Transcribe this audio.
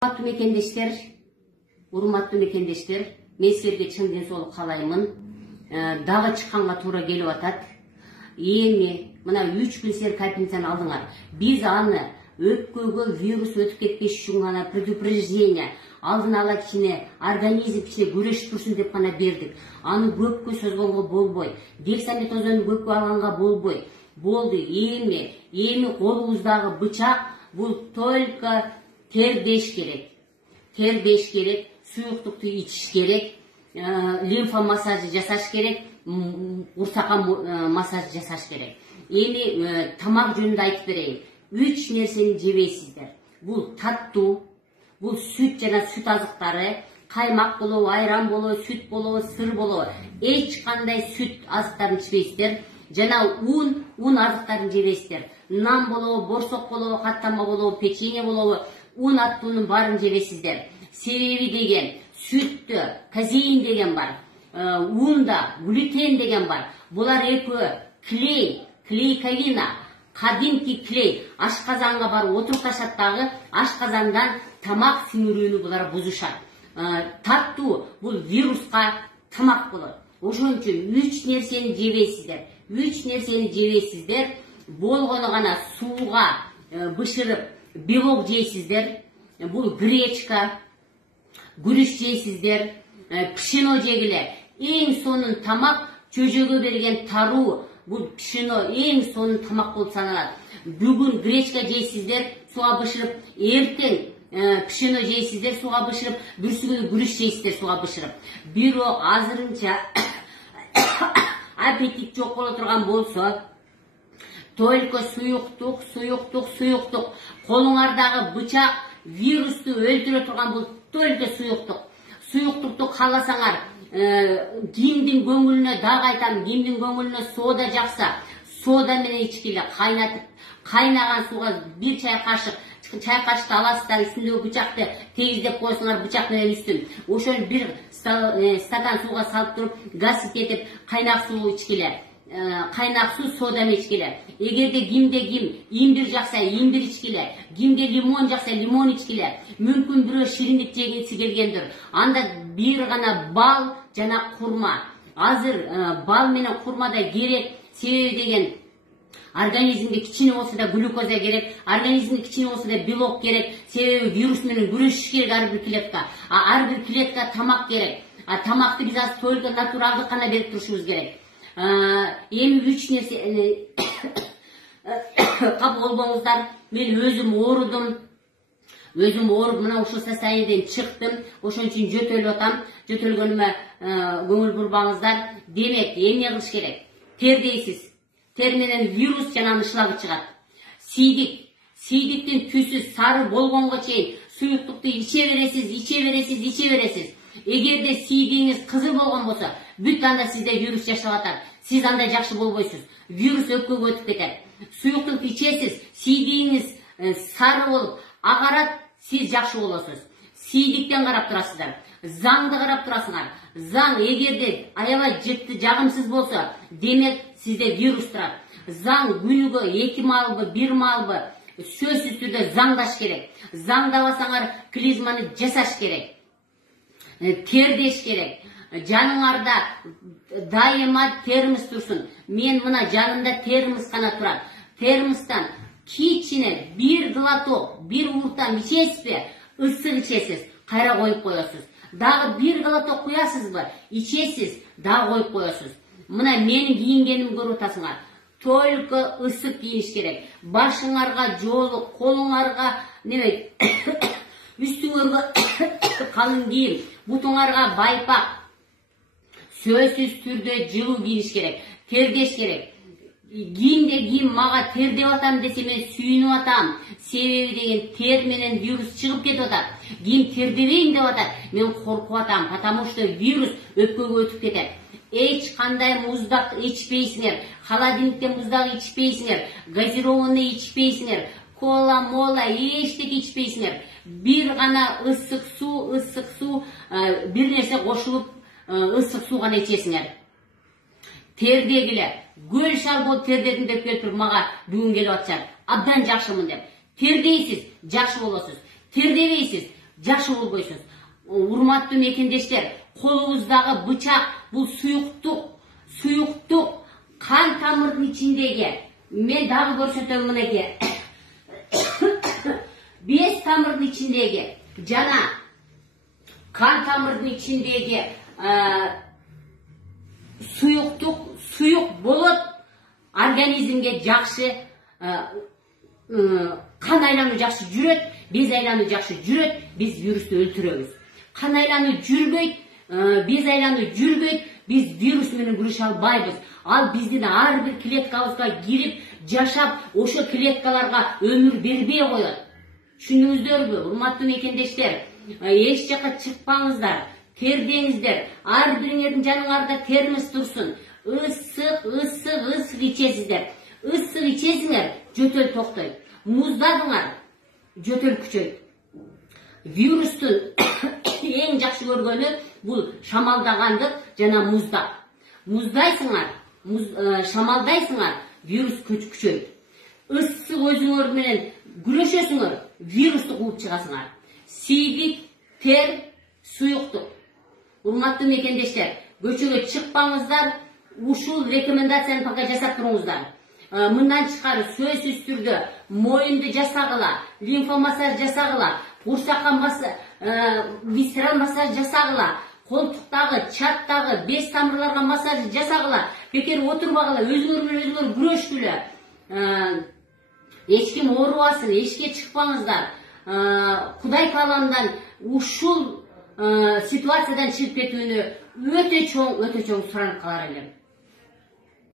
Урматтуу мекендештер, мен силерге чын денсаулык каалаймын. Дагы чыкканга туура келип атат. Эми мына 3 күн силер капельницаны алдыңар. Биз аны өпкөгө вирус өтүп кетпеш үчүн гана предупреждение, алдын ала кичине организм кичине күрөшүп турсун деп гана бердик. Аны көпкө созгонго болбой, дексаметазонду көпкө алганга болбой. Болду. Эми колубуздагы бычак бул только тердеш керек. Тердеш керек, суюктукту ичиш керек, лимфа массажы жасаш керек, урсакка массаж жасаш керек. Эми тамак жөнүндө айтып берейин. 3 нерсени жебейсиздер. Бул таттуу, бул сүт жана сүт азыктары, каймак болобу, айран болобу, сүт болобу, сыр болобу, эч кандай сүт азыктарын ичпейсиздер. Жана un азыктарын жебейсиздер. Нан болобу, борсок болобу, каттама болобу, печенье болобу, un аттуунун баарын жебейсиздер. Себеби деген сүттө казеин деген бар, унда глютен деген бар. Булар экөө клейковина, кадимки клей. Ашказанга барып отурташат дагы, ашказандан тамак симирүүнү булар бузушат. Таттуу бул вируска тамак болот. Ошон үчүн 3 нерсени жебейсиздер. 3 нерсени жебейсиздер. Болгону гана сууга бышырып белок жейсиздер. Бул гречка, күрүч жейсиздер, пшено жегиле. Эң сонун тамак чөжөгө берген таруу. Бул пшено эң сонун тамак болуп саналат. Бүгүн гречка жейсиздер, суга бышырып, эртең пшено жейсиздер, суга бышырып, бүрсү күнү күрүч жейсиздер, суга бышырып. Бирок азырынча аппетит жок боло турган болсо, только суюктук. Колуңардагы бычак вирусту өлтүрө турган бул только суюктук. Суюктукту кааласаңар, кимдин көңүлүнө дагы айтам, кимдин көңүлүнө сода жакса, сода менен ичкиле, кайнатып, кайнаган сууга 1 чай кашыкты аласыздар, үстүндөгү бычакты тегиздеп коесуңар, бычак менен үстүн. Ошону 1 стакан сууга салып туруп, газ этип, кайнак суу ичкиле. Кайнак суу сода менен ичкиле. Эгерде кимде имбир жакса, имбир ичкиле. Кимде лимон жакса, лимон ичкиле. Мүмкүн бирөө шириндик жегиси келгендир. Анда бир гана бал жана курма. Азыр бал менен курмада керек. Себеби деген организмге кичине болсо да глюкоза керек, организмге кичине болсо да белок керек. Себеби вирус менен күрөшүш керек ар бир клетка. Ар бир клетка тамак керек. Тамакты биз азыр только натуралдык гана берип турушубуз керек. Эми 3 нерсе кап болбоңуздар. Мен өзүм оорудум. Мына ушул состояниеден чыктым. Ошон үчүн жөтөлүп атам. Жөтөлгөнүмө көңүл бурбаңыздар. Демек, эмне кылыш керек? Тердейсиз. Тер менен вирус жана ышлагы чыгат. Сийдиктин түсү сары болгонго чейин суюктукту иче бересиз. Эгерде сийдигиңиз кызыл болгон болсо, бүт анда сизде вирус жашап атат. Сиз анда жакшы болбойсуз. Вирус өпкөгө өтүп кетет. Суюктук ичесиз, сийдигиңиз сары болуп агарат, сиз жакшы болосуз. Сийдиктен карап турасыздар. Заңды карап турасыңар. Заң эгерде аябай жыкты, жагымсыз болсо, демек сизде вирус турат. Заң күнүгө 2 маалбы, 1 маалбы сөзсүз түрдө заңдаш керек. Заңдабасаңар клизманы жасаш керек. Тердеш керек. Жаныңарда дайыма термос турсун. Мен мына жанымда термос гана турат. Термостан кичине 1 глоток, 1 уртам ичесизби, ысык ичесиз, кайра коюп коесуз. Дагы 1 глоток куясызбы, ичесиз, дагы коюп коесуз. Мына менин кийингенимди көрүп атасыңар. Только ысык кийиш керек. Башыңарга жоолук, колуңарга неме үстүңөргө калың кийим, бутуңарга байпак. Сөзсүз түрдө жылуу кийиш керек. Тердеш керек. Кийим мага тердеп атам десе мен сүйүнүп атам. Себеби деген тер менен вирус чыгып кетип атат. Кийим тердебейин деп атат. Мен коркуп атам, потому что вирус өпкөгө өтүп кетет. Эч кандай муздак ичпейсиңер, холодильниктен муздак ичпейсиңер, газированный ичпейсиңер, кола, мола, эчтеке ичпейсиңер. Бир гана ысык суу, бир нерсе кошулуп ысык суу гана ичесиңер. Тердегиле, гөл шал болуп тердедим деп келип мага бүгүн келип атышат. Абдан жакшымын деп. Тердейсиз, жакшы болосуз. Тердебейсиз, жакшы болбойсуңуз. Урматтуу мекендештер, колубуздагы бычак бул суюктук кан тамырдын ичиндеги, мен дагы көрсөтөм мынакей. Без тамырдын ичиндеги жана kan тамырдын ичиндеги суюк болот, организмге жакшы kan айлануу жакшы жүрөт, без айлануу жакшы жүрөт, биз вирусту өлтүрөбүз. Kan айлануу жүрбөйт, без айлануу жүрбөйт, биз вирус менен күрөшө албайбыз. Ал биздин ар бир клеткабызга кирип, жашап, ошо клеткаларга өмүр бербей коет. Түшүндүңүздөрбү, урматтуу мекендештер? Эч жака чыкпаңыздар, тердеңиздер, ар бириңердин жаныңарда термос турсун. Ысык ичесиздер. Ысык ичесиңер, жөтөл токтойт. Муздадыңар, жөтөл күчөйт. Вирустун эң жакшы көргөнү бул шамалдагандык жана муздак. Муздайсыңар, шамалдайсыңар, вирус күчөйт. Ысык өзүңөр менен күрөшөсүңөр, вирусту кууп чыгасыңар. Сийдик, тер, суюктук. Урматтуу мекендештер, көчөгө чыкпаңыздар, ушул рекомендацияны пока жасап туруңуздар. Мындан тышкары сөзсүз түрдө моюнду жасагыла, лимфомассаж жасагыла, курсакка висцерал массаж жасагыла, колтуктагы, чаттагы, без тамырларга массаж жасагыла. Бекер отурбагыла, өзүңөр менен өзүңөр күрөшкүлө. Эч ким оорубасын, эчке чыкпаңыздар. Кудай каалагандан ушул ситуациядан чыгып кетүүнү өтө чоң суранып калар элем.